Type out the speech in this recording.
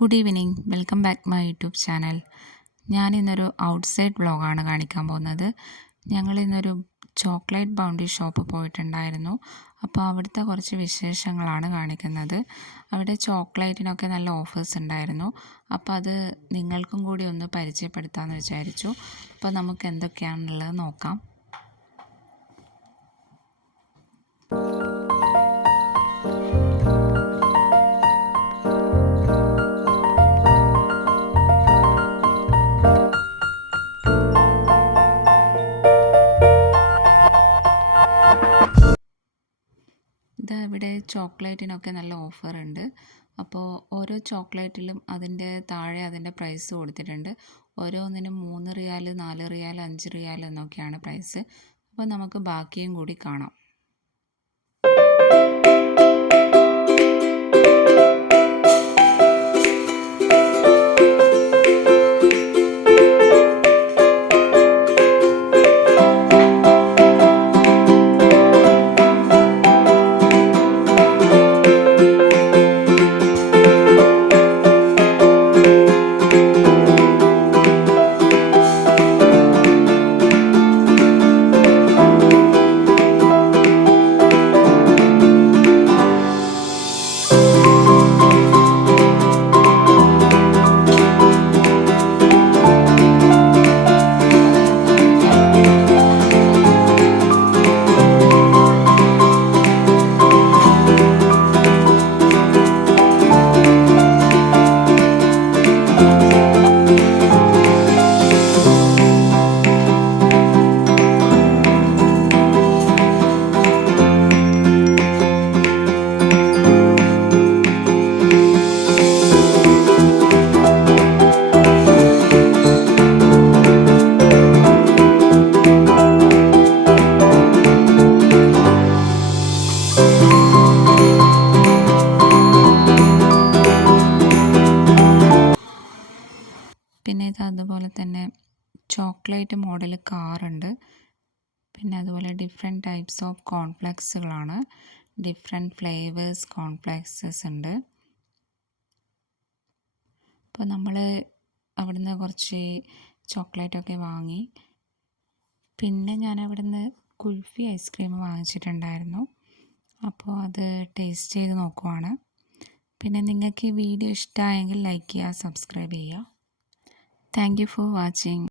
Good evening. Welcome back my YouTube channel. ഞാനിന്നൊരു outside വ്ളോഗാണ് കാണിക്കാൻ പോകുന്നത്. ഞങ്ങളിന്നൊരു ചോക്ലേറ്റ് ബൗണ്ടി ഷോപ്പ് പോയിട്ടുണ്ടായിരുന്നു. അപ്പോൾ അവിടുത്തെ കുറച്ച് വിശേഷങ്ങളാണ് കാണിക്കുന്നത്. അവിടെ ചോക്ലേറ്റിനൊക്കെ നല്ല ഓഫേഴ്സ് ഉണ്ടായിരുന്നു. അപ്പോൾ അത് നിങ്ങൾക്കും കൂടി ഒന്ന് പരിചയപ്പെടുത്താമെന്ന് വിചാരിച്ചു. അപ്പോൾ നമുക്ക് എന്തൊക്കെയാണുള്ളത് നോക്കാം. ഇവിടെ ചോക്ലേറ്റിനൊക്കെ നല്ല ഓഫറുണ്ട്. അപ്പോൾ ഓരോ ചോക്ലേറ്റിലും അതിൻ്റെ താഴെ അതിൻ്റെ പ്രൈസ് കൊടുത്തിട്ടുണ്ട്. ഓരോന്നിനും 3 റിയാൽ, 4 റിയാൽ, 5 റിയാൽ എന്നൊക്കെയാണ് പ്രൈസ്. അപ്പോൾ നമുക്ക് ബാക്കിയും കൂടി കാണാം. പിന്നെ ഇത് അതുപോലെ തന്നെ ചോക്ലേറ്റ് മോഡൽ കാറുണ്ട്. പിന്നെ അതുപോലെ ഡിഫറെൻറ്റ് ടൈപ്സ് ഓഫ് കോൺഫ്ലെക്സുകളാണ്. ഡിഫറെൻറ്റ് ഫ്ലേവേഴ്സ് കോൺഫ്ലെക്സസ് ഉണ്ട്. അപ്പോൾ നമ്മൾ അവിടുന്ന് കുറച്ച് ചോക്ലേറ്റൊക്കെ വാങ്ങി. പിന്നെ ഞാൻ അവിടുന്ന് കുൽഫി ഐസ്ക്രീം വാങ്ങിച്ചിട്ടുണ്ടായിരുന്നു. അപ്പോൾ അത് ടേസ്റ്റ് ചെയ്ത് നോക്കുവാണ്. പിന്നെ നിങ്ങൾക്ക് ഈ വീഡിയോ ഇഷ്ടമായെങ്കിൽ ലൈക്ക് ചെയ്യുക, സബ്സ്ക്രൈബ് ചെയ്യുക. Thank you for watching.